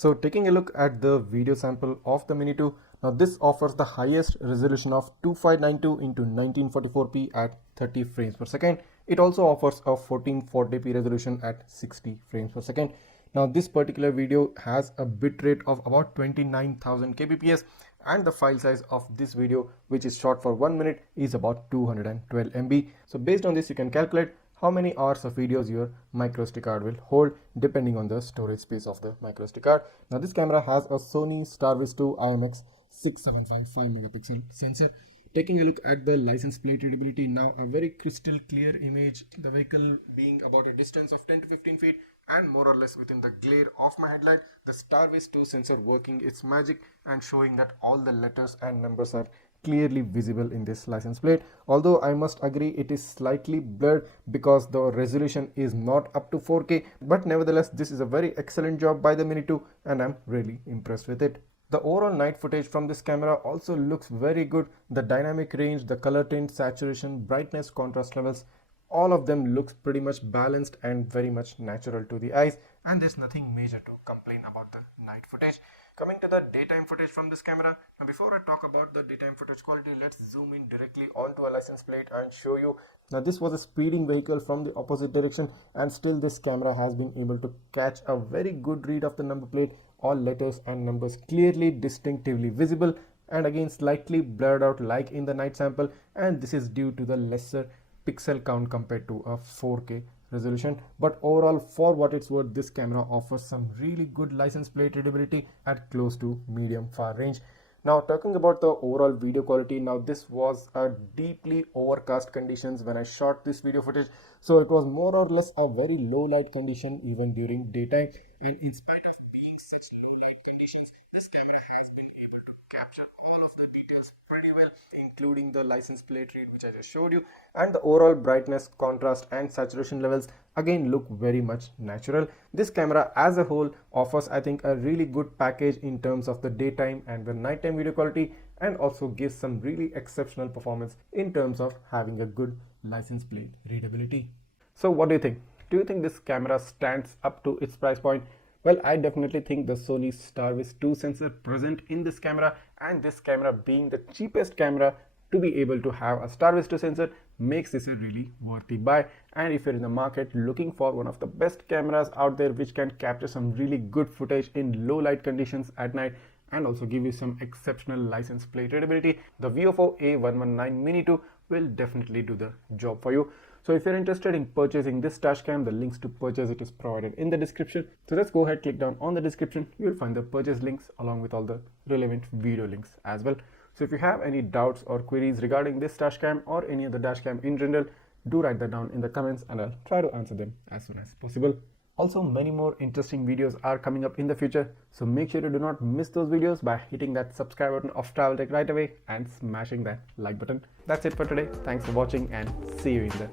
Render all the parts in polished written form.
So taking a look at the video sample of the Mini 2, now this offers the highest resolution of 2592 into 1944p at 30 frames per second. It also offers a 1440p resolution at 60 frames per second. Now this particular video has a bitrate of about 29,000 kbps, and the file size of this video, which is shot for 1 minute, is about 212 MB. So based on this, you can calculate how many hours of videos your microSD card will hold depending on the storage space of the microSD card. Now this camera has a Sony Starvis 2 IMX 675 5-megapixel sensor. Taking a look at the license plate readability, now a very crystal clear image, the vehicle being about a distance of 10 to 15 feet and more or less within the glare of my headlight. The Starvis 2 sensor working its magic and showing that all the letters and numbers are clearly visible in this license plate. Although I must agree it is slightly blurred because the resolution is not up to 4K, but nevertheless this is a very excellent job by the Mini 2 and I'm really impressed with it. The overall night footage from this camera also looks very good. The dynamic range, the color tint, saturation, brightness, contrast levels, all of them looks pretty much balanced and very much natural to the eyes, and there's nothing major to complain about the night footage. Coming to the daytime footage from this camera, now before I talk about the daytime footage quality, let's zoom in directly onto a license plate and show you. Now this was a speeding vehicle from the opposite direction and still this camera has been able to catch a very good read of the number plate. All letters and numbers clearly distinctively visible and again slightly blurred out like in the night sample, and this is due to the lesser pixel count compared to a 4K resolution. But overall, for what it's worth, this camera offers some really good license plate readability at close to medium far range. Now talking about the overall video quality, now this was a deeply overcast conditions when I shot this video footage, so it was more or less a very low light condition even during daytime, and in spite of being such low light conditions, this camera has been able to capture all of the details pretty well, including the license plate read which I just showed you, and the overall brightness, contrast and saturation levels again look very much natural. This camera as a whole offers, I think, a really good package in terms of the daytime and the nighttime video quality, and also gives some really exceptional performance in terms of having a good license plate readability. So what do you think? Do you think this camera stands up to its price point? Well, I definitely think the Sony Starvis 2 sensor present in this camera, and this camera being the cheapest camera to be able to have a Starvis 2 sensor, makes this a really worthy buy. And if you're in the market looking for one of the best cameras out there which can capture some really good footage in low light conditions at night and also give you some exceptional license plate readability, the VIOFO A119 Mini 2 will definitely do the job for you. So if you're interested in purchasing this dashcam, the links to purchase it is provided in the description. So let's go ahead, click down on the description. You'll find the purchase links along with all the relevant video links as well. So if you have any doubts or queries regarding this dashcam or any other dashcam in general, do write that down in the comments and I'll try to answer them as soon as possible. Also, many more interesting videos are coming up in the future, so make sure you do not miss those videos by hitting that subscribe button of Travel Tech right away and smashing that like button. That's it for today. Thanks for watching and see you in the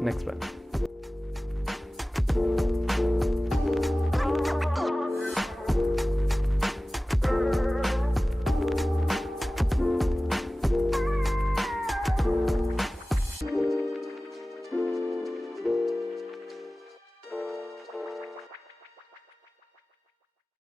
next one.